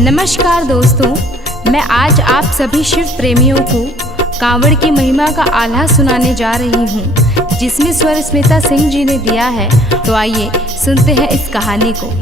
नमस्कार दोस्तों, मैं आज आप सभी शिव प्रेमियों को कांवड़ की महिमा का आल्हा सुनाने जा रही हूँ, जिसमें स्वर स्मिता सिंह जी ने दिया है। तो आइए सुनते हैं इस कहानी को।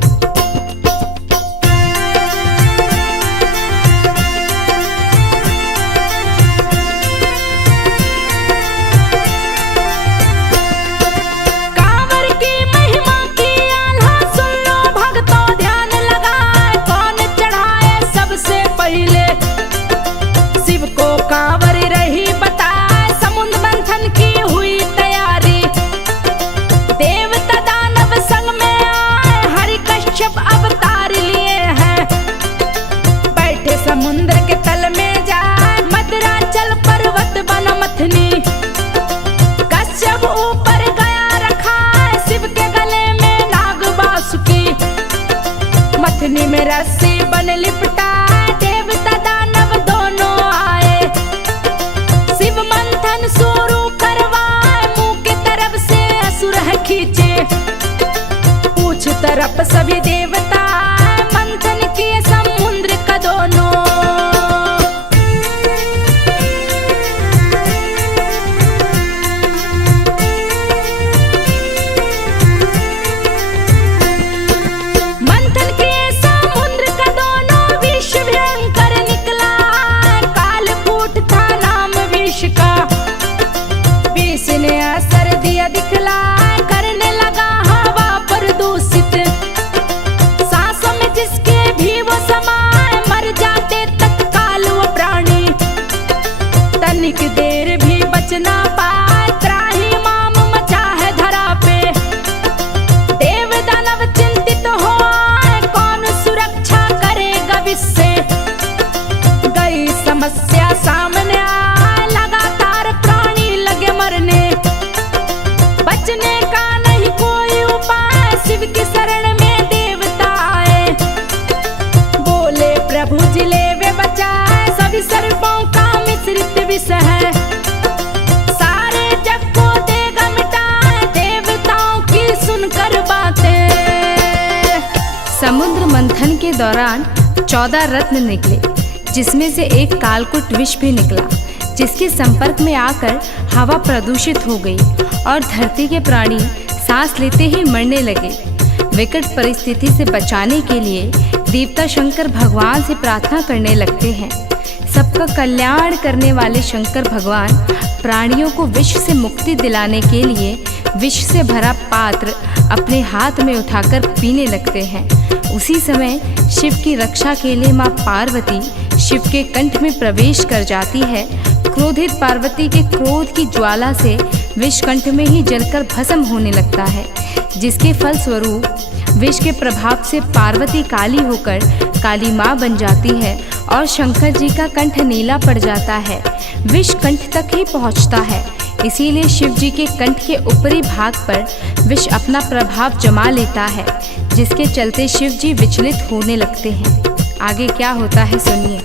समुद्र के तल में जाए मदराचल पर्वत बन मथनी, कश्यप ऊपर गया रखा है शिव के गले में नाग बासुकी, मथनी में रस्सी बन लिपटा देवता दानव दोनों आए, शिव मंथन शुरू करवाए मुंह की तरफ से असुर है खींचे, पूछ तरफ सभी देवता मंथन किए समुद्र का दोनों। दिखला करने लगा हवा प्रदूषित, सांसों में जिसके भी वो समाए मर जाते तत्काल वो प्राणी, तनिक देर भी बच ना पाए त्राही माम मचा है धरा पे, देव दानव चिंतित हो कौन सुरक्षा करेगा विश्व, गई समस्या सामने आए लगातार प्राणी लगे मरने, बचने का नहीं कोई उपाय शिव की शरण में देवता आए, बोले प्रभु जी ले वे बचाए सभी सर्पों का मिश्रित विष है, सारे जग को देगा मिटाए देवताओं की सुनकर बातें। समुद्र मंथन के दौरान 14 रत्न निकले, जिसमें से एक कालकूट विष भी निकला, जिसके संपर्क में आकर हवा प्रदूषित हो गई और धरती के प्राणी सांस लेते ही मरने लगे। विकट परिस्थिति से बचाने के लिए देवता शंकर भगवान से प्रार्थना करने लगते हैं। सबका कल्याण करने वाले शंकर भगवान प्राणियों को विष से मुक्ति दिलाने के लिए विष से भरा पात्र अपने हाथ में उठाकर पीने लगते हैं। उसी समय शिव की रक्षा के लिए माँ पार्वती शिव के कंठ में प्रवेश कर जाती है। क्रोधित पार्वती के क्रोध की ज्वाला से विष कंठ में ही जलकर भस्म होने लगता है, जिसके फलस्वरूप विष के प्रभाव से पार्वती काली होकर काली माँ बन जाती है और शंकर जी का कंठ नीला पड़ जाता है, विष कंठ तक ही पहुँचता है। इसीलिए शिव जी के कंठ के ऊपरी भाग पर विष अपना प्रभाव जमा लेता है, जिसके चलते शिव जी विचलित होने लगते हैं। आगे क्या होता है सुनिए।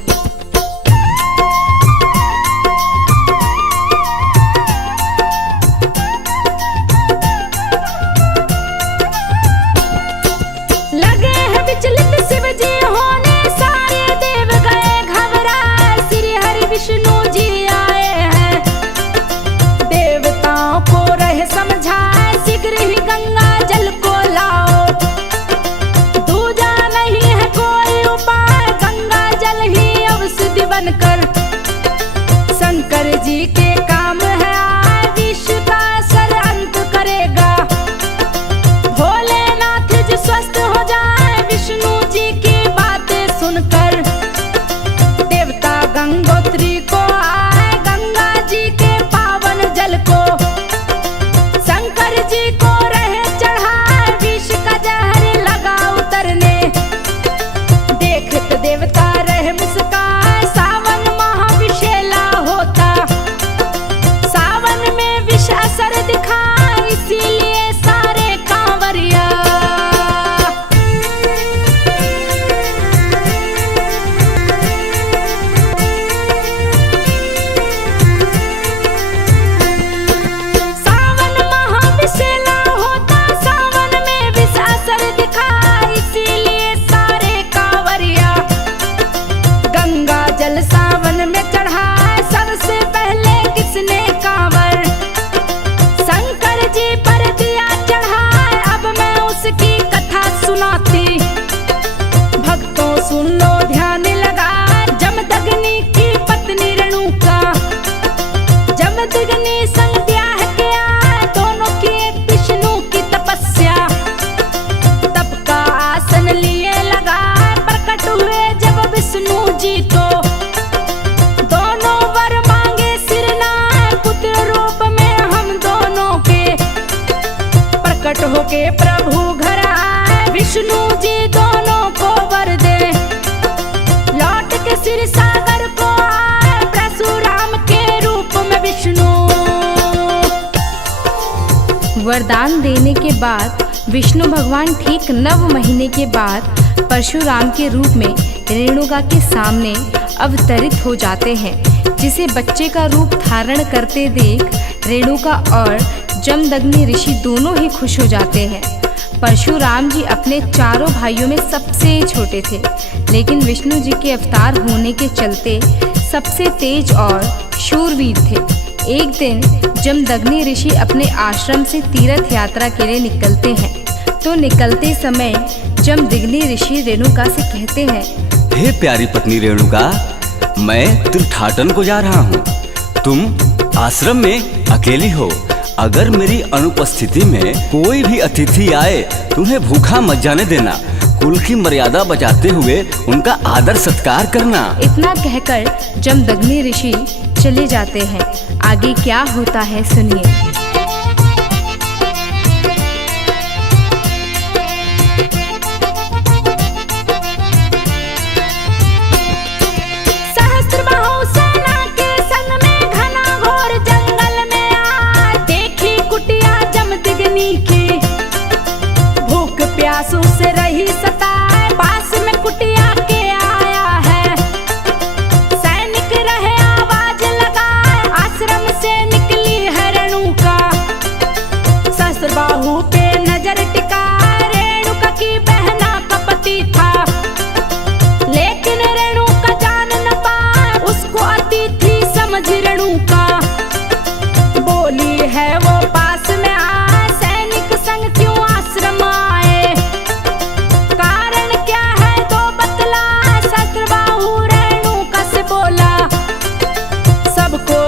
विष्णु जी आए हैं, देवताओं को रहे समझाए शीघ्र ही गंगा जल को लाओ, दूजा नहीं है कोई उपाय गंगा जल ही औषधि बनकर, शंकर जी के काम है आए विष का असर अंत करेगा, भोलेनाथ जी स्वस्थ हो जाए विष्णु जी की बातें सुनकर, गंगोत्री को आए गंगा जी के पावन जल को, शंकर जी को रहे चढ़ाए विष का जहर लगा उतरने, देखत देवता रहे मुस्काए सावन महाविशेला होता, सुनाती। भक्तों सुन लो ध्यान लगा, जमदग्नि की पत्नी रेणुका। जमदग्नि संग ब्याह किया, दोनों की विष्णु की तपस्या। तप का आसन लिए लगा, प्रकट हुए जब विष्णु जी तो। दोनों वर मांगे सिरनाए, पुत्र रूप में हम दोनों के। प्रकट होके प्रभु घर आए, विष्णु जी दोनों को वर दे। लौट के सिर सागर को आए, परशुराम के रूप में विष्णु। वरदान देने के बाद विष्णु भगवान ठीक 9 महीने के बाद परशुराम के रूप में रेणुका के सामने अवतरित हो जाते हैं, जिसे बच्चे का रूप धारण करते देख रेणुका और जमदग्नि ऋषि दोनों ही खुश हो जाते हैं। परशुराम जी अपने चारों भाइयों में सबसे छोटे थे, लेकिन विष्णु जी के अवतार होने के चलते सबसे तेज और शूरवीर थे। एक दिन जमदग्नि ऋषि अपने आश्रम से तीर्थ यात्रा के लिए निकलते हैं, तो निकलते समय जमदग्नि ऋषि रेणुका से कहते हैं, हे प्यारी पत्नी रेणुका, मैं तीर्थाटन को जा रहा हूँ। तुम आश्रम में अकेली हो। अगर मेरी अनुपस्थिति में कोई भी अतिथि आए, तुम्हें भूखा मत जाने देना। कुल की मर्यादा बचाते हुए उनका आदर सत्कार करना। इतना कहकर जमदग्नि ऋषि चले जाते हैं। आगे क्या होता है सुनिए। प्यासों से रही सताए, पास में कुटिया के आया है। सैनिक रहे आवाज लगाए, आश्रम से निकली है रेणुका। सहस्त्र बाहु पे नजर टिकाए, रेणुका की बहना का पति था। लेकिन रेणुका जान न पाए, उसको अतिथि समझ रेणुका। बोली है वो पास में आए, सैनिक संग क्यों आश्रम आए।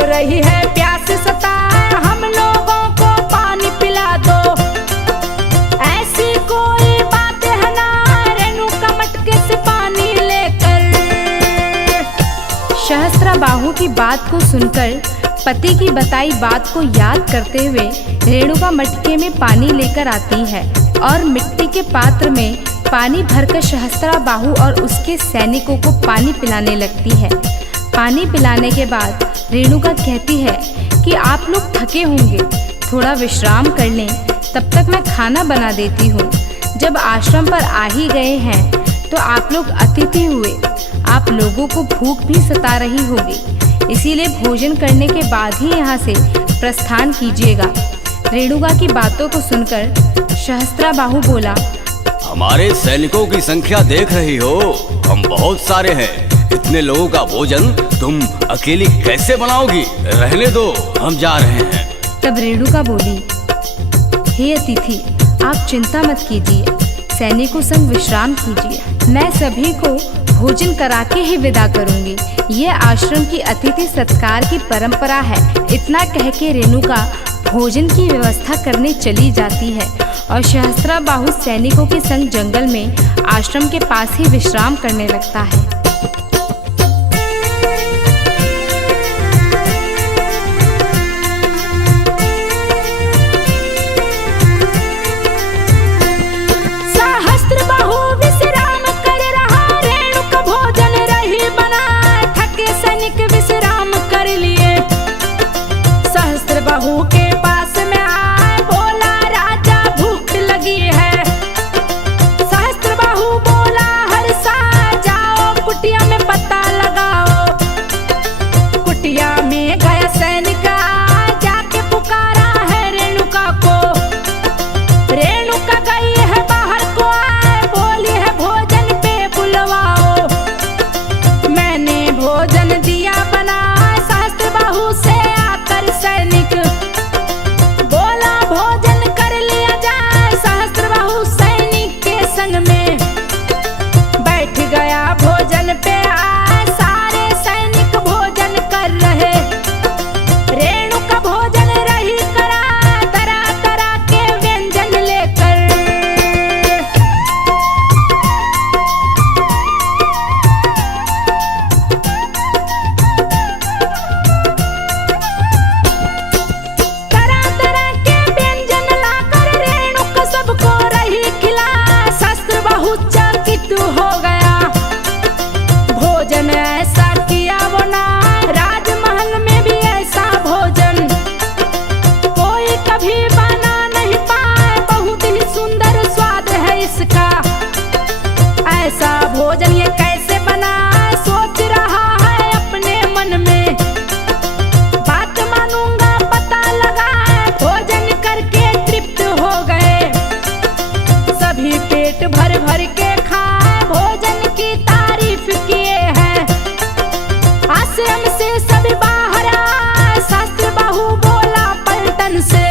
रही है प्यास सताए, हम लोगों को पानी पिला दो। ऐसी कोई बात है ना, रेणुका मटके से पानी लेकर। सहस्त्रबाहु की बात को सुनकर पति की बताई बात को याद करते हुए रेणुका मटके में पानी लेकर आती है और मिट्टी के पात्र में पानी भरकर सहस्त्रबाहु और उसके सैनिकों को पानी पिलाने लगती है। पानी पिलाने के बाद रेणुका कहती है कि आप लोग थके होंगे, थोड़ा विश्राम कर लें, तब तक मैं खाना बना देती हूँ। जब आश्रम पर आ ही गए हैं तो आप लोग अतिथि हुए, आप लोगों को भूख भी सता रही होगी, इसीलिए भोजन करने के बाद ही यहाँ से प्रस्थान कीजिएगा। रेणुका की बातों को सुनकर सहस्त्रबाहु बोला, हमारे सैनिकों की संख्या देख रही हो, हम बहुत सारे हैं। इतने लोगों का भोजन तुम अकेली कैसे बनाओगी? रहने दो, हम जा रहे हैं। तब रेणुका बोली, हे अतिथि, आप चिंता मत कीजिए, सैनिकों संग विश्राम कीजिए। मैं सभी को भोजन करा के ही विदा करूंगी। यह आश्रम की अतिथि सत्कार की परंपरा है। इतना कह के रेणुका भोजन की व्यवस्था करने चली जाती है और सहस्त्रबाहु सैनिकों के संग जंगल में आश्रम के पास ही विश्राम करने लगता है। सहस्त्रबाहु के पास में आए, बोला राजा भूख लगी है। सहस्त्रबाहु बोला हर्षा, जाओ तृप्त हो गया। भोजन ऐसा किया वो ना, राजमहल में भी ऐसा भोजन कोई कभी बना नहीं पाए। बहुत ही सुंदर स्वाद है इसका, ऐसा भोजन ये कैसे बना, सोच रहा है अपने मन में। बात मानूंगा पता लगा, भोजन करके तृप्त हो गए। सभी पेट भर भर के खाए, भोजन की तारीफ किए हैं। आश्रम से सभी बाहर आए, शास्त्र बाहु बोला पलटन से,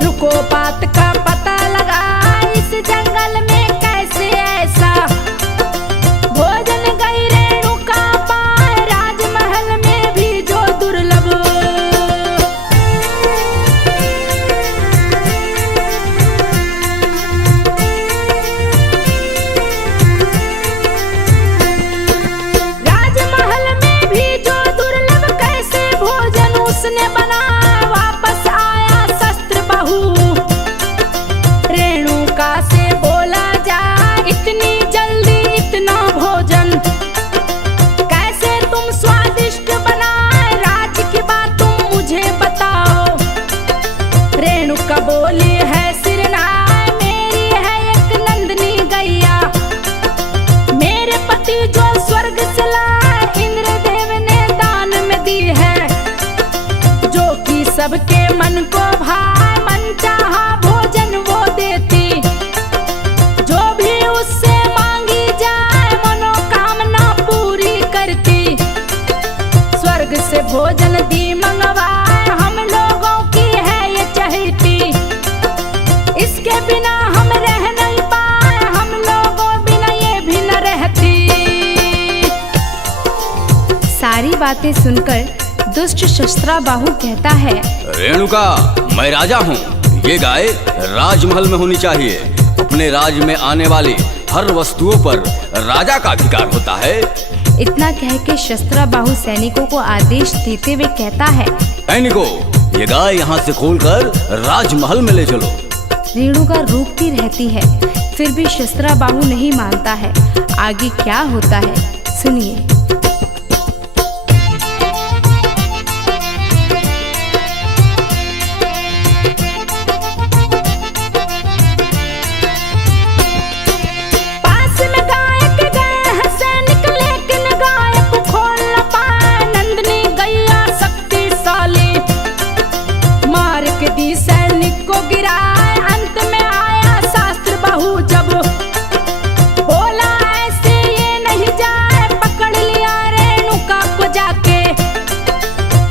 रुको बात का पता लगा, इस जंगल में कैसे ऐसा भोजन गई रेणुका पाए, राजमहल में भी जो दुर्लभ। राजमहल में भी जो दुर्लभ, कैसे भोजन उसने बना, वापस आया शस्त्र बाहु। रेणुका से बोला जा, इतनी जल्दी इतना भोजन कैसे तुम स्वादिष्ट बनाए, राज की बात तुम मुझे बताओ। रेणुका बोली है सिरनाय, मेरी है एक नंदनी गैया। मेरे पति जो स्वर्ग से लाए, इंद्रदेव ने दान में दी है, जो कि सबके मन को भाए, मन चाहा भोजन वो देती। जो भी उससे मांगी जाए, मनोकामना पूरी करती। स्वर्ग से भोजन दी मंगवाए, हम लोगों की है ये चहेती। इसके बिना हम रह नहीं पाए, हम लोगों बिना ये भी न रहती। सारी बातें सुनकर दुष्ट शस्त्राबाहु कहता है, रेणुका, मैं राजा हूँ, ये गाय राजमहल में होनी चाहिए। अपने राज में आने वाली हर वस्तुओं पर राजा का अधिकार होता है। इतना कह के शस्त्राबाहु सैनिकों को आदेश देते हुए कहता है, सैनिकों, ये गाय यहाँ से खोलकर राजमहल में ले चलो। रेणुका रोकती रहती है, फिर भी शस्त्राबाहु नहीं मानता है। आगे क्या होता है सुनिए। पास में गायक गए हैं सैनिक, लेकिन गायक खोल न पाए। नंदनी गैया शक्तिशाली, मार के दी सैनिक को गिराए। अंत में आया शास्त्र बाहु, जब बोला ऐसे ये नहीं जाए। पकड़ लिया रेणुका को जाके,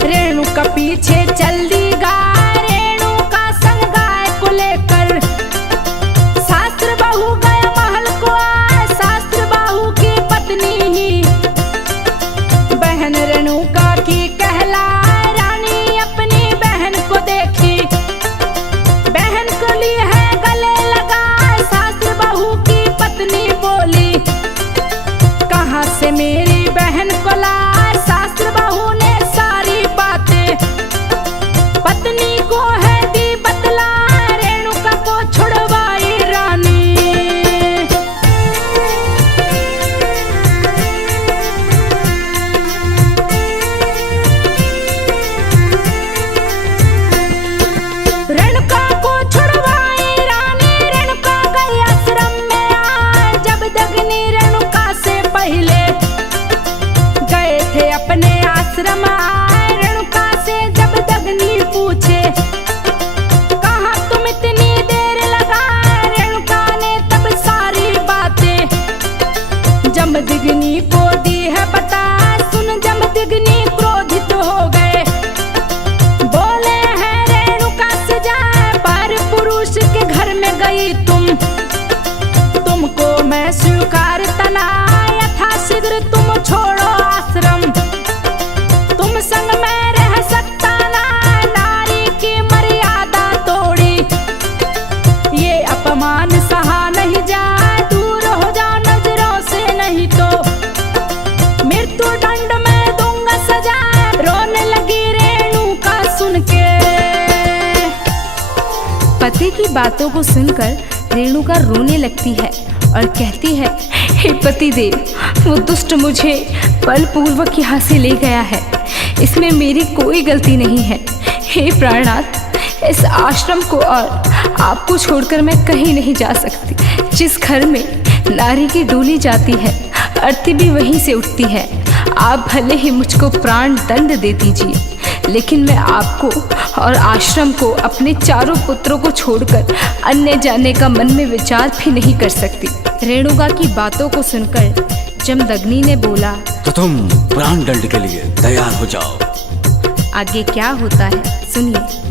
रेणुका पीछे चल दी गाय। रेणुका संग गाय को लेकर शास्त्र बाहु गया महल को आए। शास्त्र बाहु की पत्नी ही बहन रेणुका की कहलाए। रानी अपनी बहन को देखी, बहन को ली है गले लगाए। शास्त्र बाहु की पत्नी बोली, कहाँ से मेरी बहन को लाए। शास्त्र बाहु ने सारी बातें पत्नी को है दी बतला। रेणुका को छुड़वाई रानी। रेणुका को छुड़वाई रानी। रेणुका गई आश्रम में आए। जब दगनी रेणुका से पहले गए थे अपने आश्रम आए। रेणुका से जब दगनी पूछे, कहाँ तुम इतनी देर लगाए। रेणुका ने तब सारी बातें जमदग्नि को दी है बता। सुन जमदग्नि क्रोधित हो गए, बोले हैं रेणुका से जाए। पर पुरुष के घर में गई तुमको मैं स्वीकार तना। यथाशीघ्र तुम छोड़ो आश्रम, तुम संग में रह सकता ना। नारी की मर्यादा तोड़ी, ये अपमान सहा नहीं जाए। दूर हो जाओ नजरों से, नहीं तो मृत्यु दंड में दूंगा सजा। रोने लगी रेणुका सुन के। पति की बातों को सुनकर रेणुका रोने लगती है और कहती है, हे पतिदेव, वो दुष्ट मुझे बलपूर्वक यहाँ से ले गया है, इसमें मेरी कोई गलती नहीं है। हे प्राणनाथ, इस आश्रम को और आपको छोड़कर मैं कहीं नहीं जा सकती। जिस घर में नारी की डोली जाती है, अर्थी भी वहीं से उठती है। आप भले ही मुझको प्राण दंड दे दीजिए, लेकिन मैं आपको और आश्रम को, अपने चारों पुत्रों को छोड़कर अन्य जाने का मन में विचार भी नहीं कर सकती। रेणुका की बातों को सुनकर जमदग्नि ने बोला, तो तुम प्राण दंड के लिए तैयार हो जाओ। आगे क्या होता है सुनिए।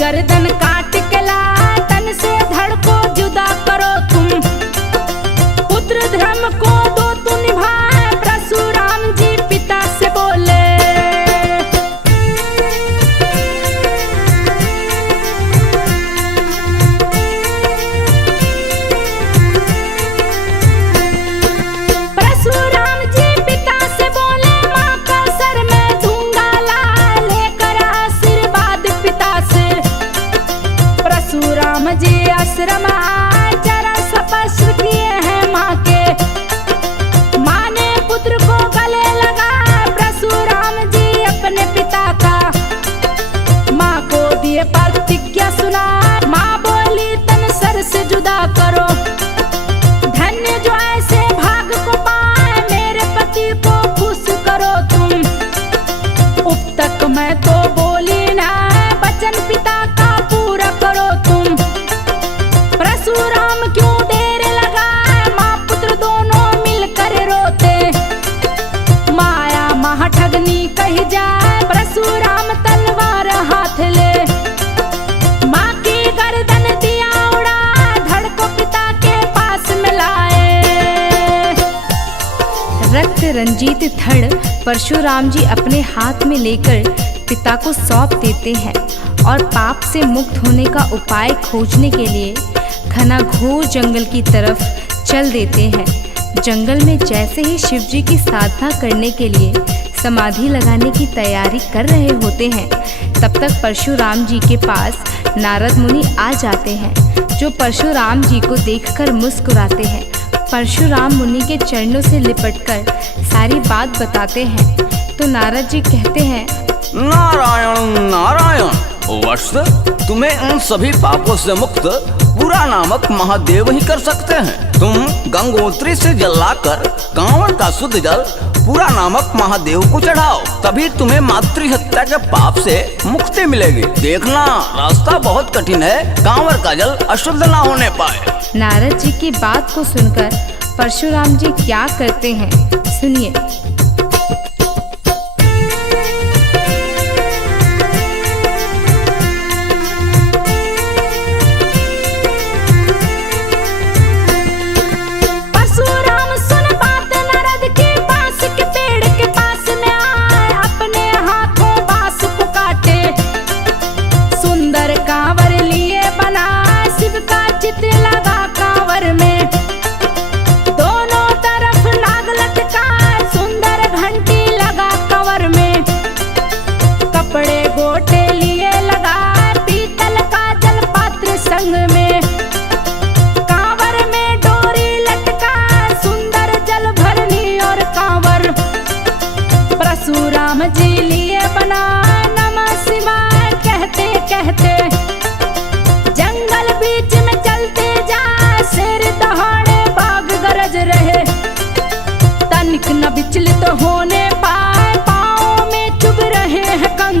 गर्दन काट के ला तन से धड़ को जुदा करो तुम, पुत्र धर्म को दो तू निभाए, परशुराम जी पिता से बोले। परशुराम जी पिता से बोले, माँ का सर मैं दूंगा ला, लेकर आशीर्वाद पिता से। परशुराम जी आश्रम चरण स्पर्श किए हैं माँ के, माँ ने पुत्र को गले लगा, परशुराम जी अपने पिता का माँ को दिए प्रतिज्ञा सुना। माँ बोली तन सर से जुदा करो, धन्य जो ऐसे भाग को पाए, मेरे पति को खुश करो तुम। अब तक मैं तो बोली ना, वचन पिता का पूरा करो तुम। परशुराम क्यों देर लगा, माँ पुत्र दोनों मिलकर रोते, माया महाठगनी कही जाए, परशुराम तलवार हाथ ले, माँ की गर्दन दिया उड़ा, धड़ को पिता के पास मिलाए। रक्त रंजित धड़ परशुराम जी अपने हाथ में लेकर पिता को सौंप देते हैं और पाप से मुक्त होने का उपाय खोजने के लिए घना घोर जंगल की तरफ चल देते हैं। जंगल में जैसे ही शिव जी की साधना करने के लिए समाधि लगाने की तैयारी कर रहे होते हैं, तब तक परशुराम जी के पास नारद मुनि आ जाते हैं, जो परशुराम जी को देखकर मुस्कुराते हैं। परशुराम मुनि के चरणों से लिपटकर सारी बात बताते हैं, तो नारद जी कहते हैं, नारायण नारायण वत्स, तुम्हें इन सभी पापों से मुक्त पुरा नामक महादेव ही कर सकते हैं। तुम गंगोत्री से जल लाकर कांवड़ का शुद्ध जल पुरा नामक महादेव को चढ़ाओ, तभी तुम्हें मातृ हत्या के पाप से मुक्ति मिलेगी। देखना रास्ता बहुत कठिन है, कांवड़ का जल अशुद्ध ना होने पाए। नारद जी की बात को सुनकर परशुराम जी क्या करते हैं सुनिए। दोनों तरफ नाग लटका, सुंदर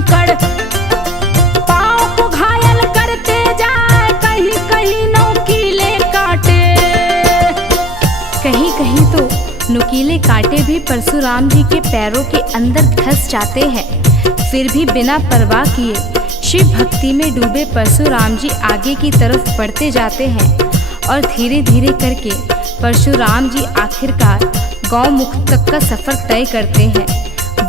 कंकड़, पाँव को घायल करते जाए, कहीं कहीं नोकीले कांटे। कहीं कहीं तो नुकीले कांटे भी परशुराम जी के पैरों के अंदर धंस जाते हैं। फिर भी बिना परवाह किए शिव भक्ति में डूबे परशुराम जी आगे की तरफ बढ़ते जाते हैं और धीरे धीरे करके परशुराम जी आखिरकार गौमुख तक का सफर तय करते हैं।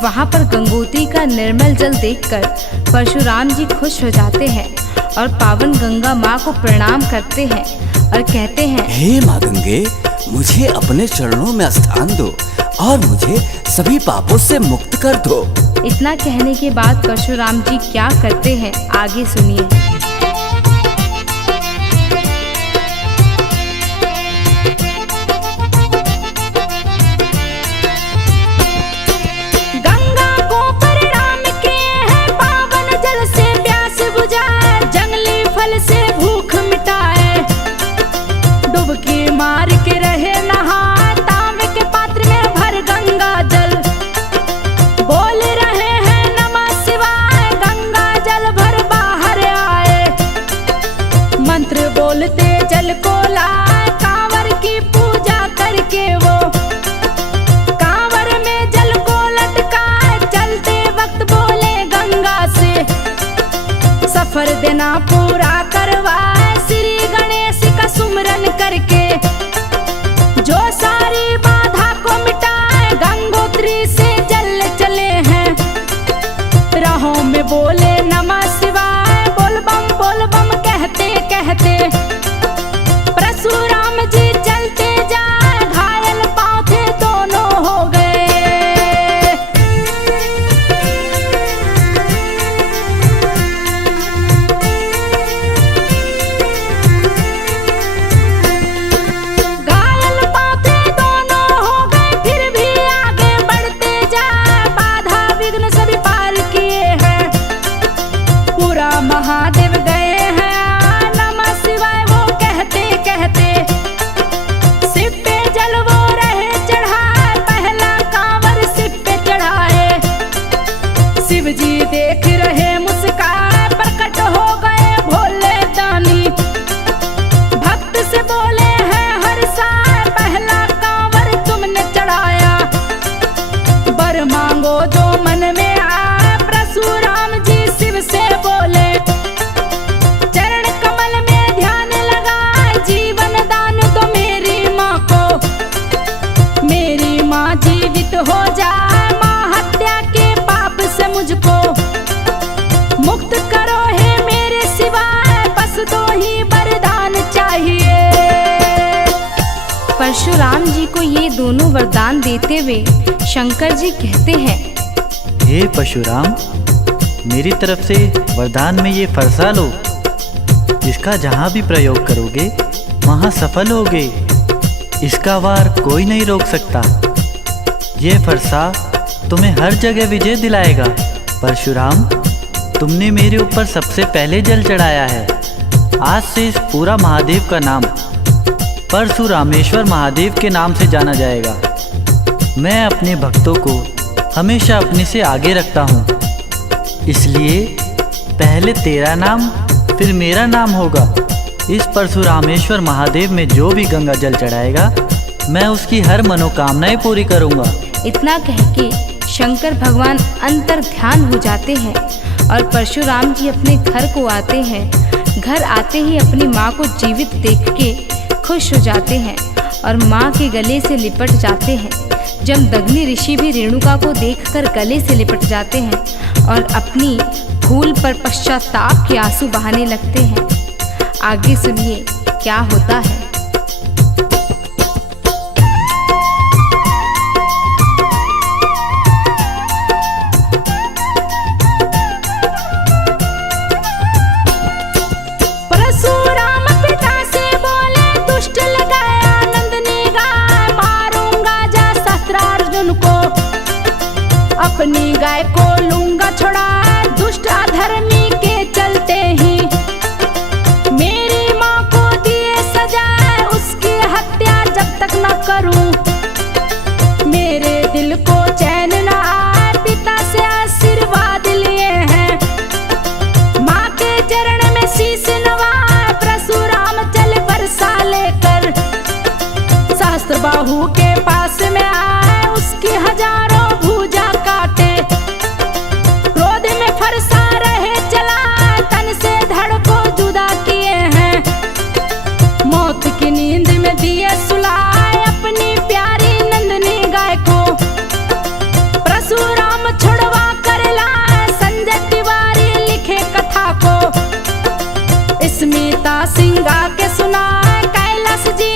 वहाँ पर गंगोत्री का निर्मल जल देखकर परशुराम जी खुश हो जाते हैं और पावन गंगा माँ को प्रणाम करते हैं और कहते हैं, हे माँ गंगे, मुझे अपने चरणों में स्थान दो और मुझे सभी पापों से मुक्त कर दो। इतना कहने के बाद परशुराम जी क्या करते हैं आगे सुनिए। गंगा को प्रणाम किए हैं, पावन जल से प्यास बुझाए, जंगली फल से भूख मिटाए, डुबकी मार के रहे नहाए, तांबे के पात्र में भर गंगा जल, बोल रहे हैं नमः शिवाय, गंगा जल भर बाहर आए, मंत्र बोलते जल को लाए, कांवर की पूजा करके वो कांवर में जल को लटकाए, चलते वक्त बोले गंगा से सफर देना पूरा करवाए, श्री गणेश का सुमरन करके जो सारी बाधा को मिटाए, गंगोत्री से जल चले हैं, राहों में बोले नमः शिवाय, बोल बम कहते कहते परशुराम जी चलते जाए, घायल पांव थे दोनों हो गए। घायल पांव थे दोनों हो गए, फिर भी आगे बढ़ते जाए, बाधा विघ्न सभी पार किए हैं, पूरा महादेव गए हैं, नमः शिवाय वो कहते कहते शिव पे जल वो रहे चढ़ाए, पहला कांवर शिव पे चढ़ाए, शिव जी देख रहे मुस्काए, प्रकट हो गए भोले दानी, भक्त से बोले हैं हर साए, पहला कांवर तुमने चढ़ाया, वर मांगो जो मन में आए, परशुराम जी शिव से बोले, चरण कमल में ध्यान लगाए, जीवन दान दो मेरी माँ को, मेरी माँ जीवित हो जाए, माँ हत्या के पाप से मुझको मुक्त करो हे मेरे सिवाय, बस दो ही वरदान चाहिए। परशुराम जी को ये दोनों वरदान देते हुए शंकर जी कहते हैं, हे परशुराम, मेरी तरफ से वरदान में ये फरसा लो, इसका जहाँ भी प्रयोग करोगे वहाँ सफल होगे, इसका वार कोई नहीं रोक सकता, ये फरसा तुम्हें हर जगह विजय दिलाएगा। परशुराम, तुमने मेरे ऊपर सबसे पहले जल चढ़ाया है, आज से इस पूरा महादेव का नाम परशुरामेश्वर महादेव के नाम से जाना जाएगा। मैं अपने भक्तों को हमेशा अपने से आगे रखता हूँ, इसलिए पहले तेरा नाम फिर मेरा नाम होगा। इस परशुरामेश्वर महादेव में जो भी गंगा जल चढ़ाएगा मैं उसकी हर मनोकामनाएं पूरी करूँगा। इतना कह के शंकर भगवान अंतर ध्यान हो जाते हैं और परशुराम जी अपने घर को आते हैं। घर आते ही अपनी माँ को जीवित देख के खुश हो जाते हैं और माँ के गले से लिपट जाते हैं। जमदग्नि ऋषि भी रेणुका को देखकर गले से लिपट जाते हैं और अपनी भूल पर पश्चाताप के आंसू बहाने लगते हैं। आगे सुनिए क्या होता है। परशुराम पिता से बोले, दुष्ट लगाया नंदनी गाय, मारूंगा जा सहस्त्रार्जुन को, अपनी गाय को लूंगा छुड़ा, दुष्ट अधर्मी के चलते ही मेरी माँ को दिए सजाए, उसकी हत्या जब तक न करूं मेरे दिल को चैन न आए। पिता से आशीर्वाद लिए हैं स्मिता सिंगा के सुनाए कैलाश जी